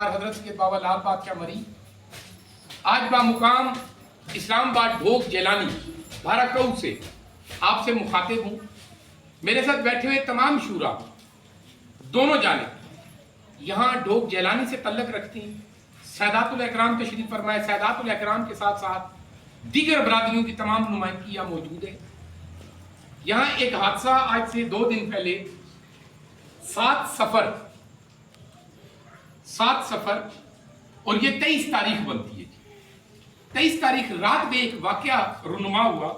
حضرت کے بابا لال بادشاہ مری آج بامقام اسلام آباد ڈھوک جیلانی بھارکو سے آپ سے مخاطب ہوں۔ میرے ساتھ بیٹھے ہوئے تمام شورا دونوں جانب یہاں ڈھوک جیلانی سے تعلق رکھتے ہیں۔ سادات الاکرام تشریف فرمائے، سادات الاکرام کے ساتھ ساتھ دیگر برادریوں کی تمام نمائندگیاں موجود ہیں۔ یہاں ایک حادثہ آج سے 2 دن پہلے 7 سفر اور یہ 23 تاریخ بنتی ہے۔ 23 تاریخ رات میں ایک واقعہ رونما ہوا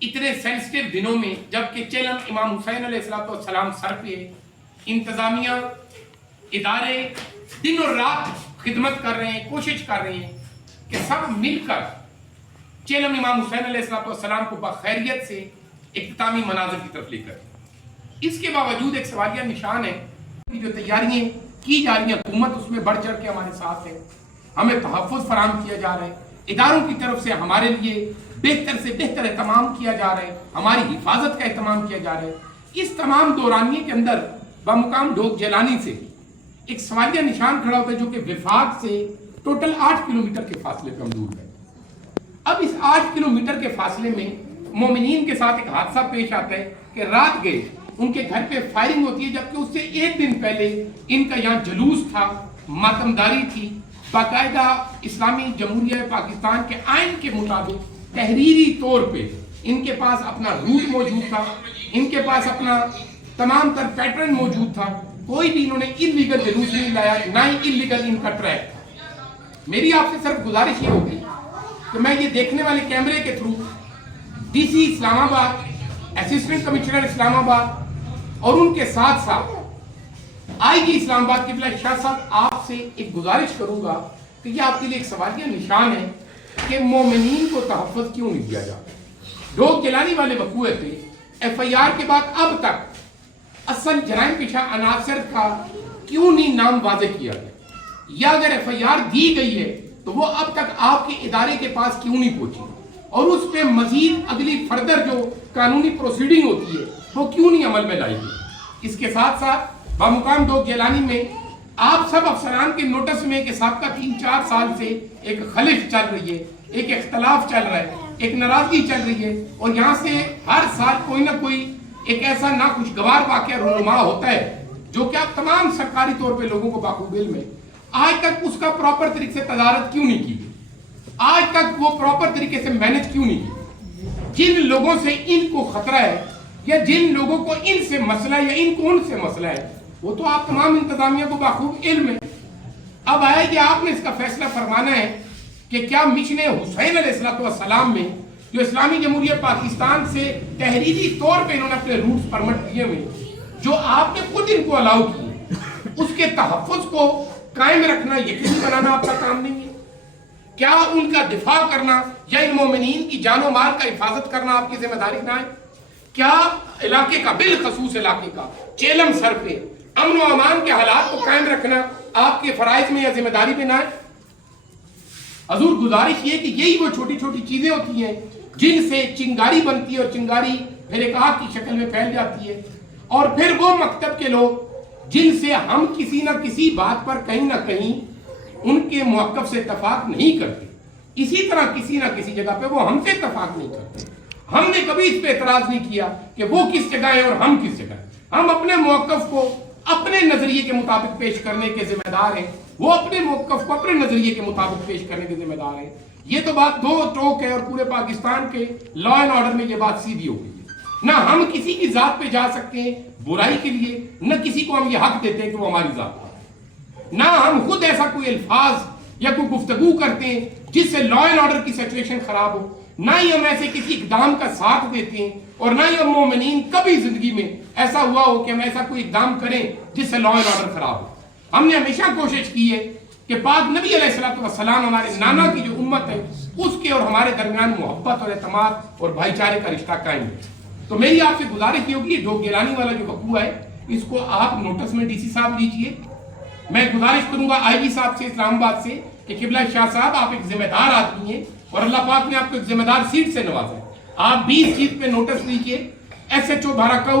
اتنے سینسٹیو دنوں میں، جبکہ چیلم امام حسین علیہ السلام سر پہ، انتظامیہ ادارے دن اور رات خدمت کر رہے ہیں، کوشش کر رہے ہیں کہ سب مل کر چیلم امام حسین علیہ السلام کو بخیریت سے اختتامی مناظر کی طرف لے کر۔ اس کے باوجود ایک سوالیہ نشان ہے کہ جو تیاریاں کی جا رہی ہیں، حکومت اس میں بڑھ چڑھ کے ہمارے ساتھ ہے، ہمیں تحفظ فراہم کیا جا رہا ہے، اداروں کی طرف سے ہمارے لیے بہتر سے بہتر اہتمام کیا جا رہا ہے، ہماری حفاظت کا اہتمام کیا جا رہا ہے۔ اس تمام دورانیے کے اندر بامقام ڈھوک جیلانی سے ایک سوالیہ نشان کھڑا ہوتا ہے جو کہ وفاق سے ٹوٹل 8 کلومیٹر کے فاصلے پر دور ہے۔ اب اس 8 کلومیٹر کے فاصلے میں مومنین کے ساتھ ایک حادثہ پیش آتا ہے کہ رات گئے ان کے گھر پہ فائرنگ ہوتی ہے، جبکہ اس سے 1 دن پہلے ان کا یہاں جلوس تھا، ماتمداری تھی، باقاعدہ اسلامی جمہوریہ پاکستان کے آئین کے مطابق تحریری طور پہ ان کے پاس اپنا روٹ موجود تھا، ان کے پاس اپنا تمام تر پیٹرن موجود تھا، کوئی بھی انہوں نے انلیگل جلوس نہیں لایا، نہ ہی انلیگل ان کا ٹریک تھا۔ میری آپ سے صرف گزارش یہ ہوگی کہ میں یہ دیکھنے والے کیمرے کے تھرو ڈی سی اسلام آباد، اسسٹنٹ کمشنر اسلام آباد اور ان کے ساتھ ساتھ آئی جی اسلام آباد قبلہ شاہ صاحب آپ سے ایک گزارش کروں گا کہ یہ آپ کے لیے ایک سوالیہ نشان ہے کہ مومنین کو تحفظ کیوں نہیں دیا جاتا۔ ڈھوک جیلانی والے وقوع پہ ایف آئی آر کے بعد اب تک اصل جرائم پیشہ عناصر کا کیوں نہیں نام واضح کیا گیا، یا اگر ایف آئی آر دی گئی ہے تو وہ اب تک آپ کے ادارے کے پاس کیوں نہیں پہنچی، اور اس پہ مزید اگلی فردر جو قانونی پروسیڈنگ ہوتی ہے وہ کیوں نہیں عمل میں لائی گئی۔ اس کے ساتھ ساتھ بامقام ڈھوک جیلانی میں آپ سب افسران کے نوٹس میں کہ سابقہ 3-4 سال سے ایک خلش چل رہی ہے، ایک اختلاف چل رہا ہے، ایک ناراضگی چل رہی ہے، اور یہاں سے ہر سال کوئی نہ کوئی ایک ایسا ناخوشگوار واقعہ رونما ہوتا ہے جو کہ آپ تمام سرکاری طور پہ لوگوں کو باخوب علم ہے۔ آج تک اس کا پراپر طریقے سے تدارت کیوں نہیں کی گئی، آج تک وہ پراپر طریقے سے مینج کیوں نہیں کی؟ جن لوگوں سے ان کو خطرہ ہے یا جن لوگوں کو ان سے مسئلہ ہے یا ان کو ان سے مسئلہ ہے، وہ تو آپ تمام انتظامیہ کو باخوب علم ہے۔ اب آیا کہ آپ نے اس کا فیصلہ فرمانا ہے کہ کیا مشن حسین علیہ السلام میں جو اسلامی جمہوریہ پاکستان سے تحریری طور پہ انہوں نے اپنے روٹس پرمٹ کیے ہوئے، جو آپ نے خود ان کو الاؤ کیے، اس کے تحفظ کو قائم رکھنا، یقینی بنانا آپ کا کام نہیں ہے؟ کیا ان کا دفاع کرنا یا ان مومنین کی جان و مال کا حفاظت کرنا آپ کی ذمہ داری نہ ہے؟ کیا علاقے کا، بالخصوص علاقے کا چیلم سر پہ امن و امان کے حالات کو قائم رکھنا آپ کے فرائض میں یا ذمہ داری میں نہ ہے؟ حضور گزارش یہ کہ یہی وہ چھوٹی چھوٹی چیزیں ہوتی ہیں جن سے چنگاری بنتی ہے، اور چنگاری پھر ایک آگ کی شکل میں پھیل جاتی ہے، اور پھر وہ مکتب کے لوگ جن سے ہم کسی نہ کسی بات پر کہیں نہ کہیں ان کے موقف سے اتفاق نہیں کرتے، اسی طرح کسی نہ کسی جگہ پہ وہ ہم سے اتفاق نہیں کرتے۔ ہم نے کبھی اس پہ اعتراض نہیں کیا کہ وہ کس جگہ ہے اور ہم کس جگہ ہیں۔ ہم اپنے موقف کو اپنے نظریے کے مطابق پیش کرنے کے ذمہ دار ہیں، وہ اپنے موقف کو اپنے نظریے کے مطابق پیش کرنے کے ذمہ دار ہیں۔ یہ تو بات دو ٹوک ہے، اور پورے پاکستان کے لا اینڈ آرڈر میں یہ بات سیدھی ہو گئی ہے۔ نہ ہم کسی کی ذات پہ جا سکتے ہیں برائی کے لیے، نہ کسی کو ہم یہ حق دیتے ہیں کہ وہ ہماری ذات پر، نہ ہم خود ایسا کوئی الفاظ یا کوئی گفتگو کرتے ہیں جس سے لا اینڈ آرڈر کی سچویشن خراب ہو، نہ ہی ہم ایسے کسی اقدام کا ساتھ دیتے ہیں، اور نہ ہی ہم مومنین کبھی زندگی میں ایسا ہوا ہو کہ ہم ایسا کوئی اقدام کریں جس سے لا اینڈ آرڈر خراب ہو۔ ہم نے ہمیشہ کوشش کی ہے کہ پاک نبی علیہ السلام ہمارے نانا کی جو امت ہے اس کے اور ہمارے درمیان محبت اور اعتماد اور بھائی چارے کا رشتہ قائم ہے۔ تو میری آپ سے گزارش یہ ہوگی، ڈھوک جیلانی والا جو وقوع ہے اس کو آپ نوٹس میں ڈی سی صاحب لیجئے۔ میں گزارش کروں گا آئی جی صاحب سے اسلام آباد سے کہ قبلہ شاہ صاحب آپ ایک ذمہ دار آدمی ہیں، اور اللہ پاک نے آپ کو ایک ذمہ دار سیٹ سے نوازا ہے، آپ 20 چیز پہ نوٹس لیجئے۔ S H O بھارکو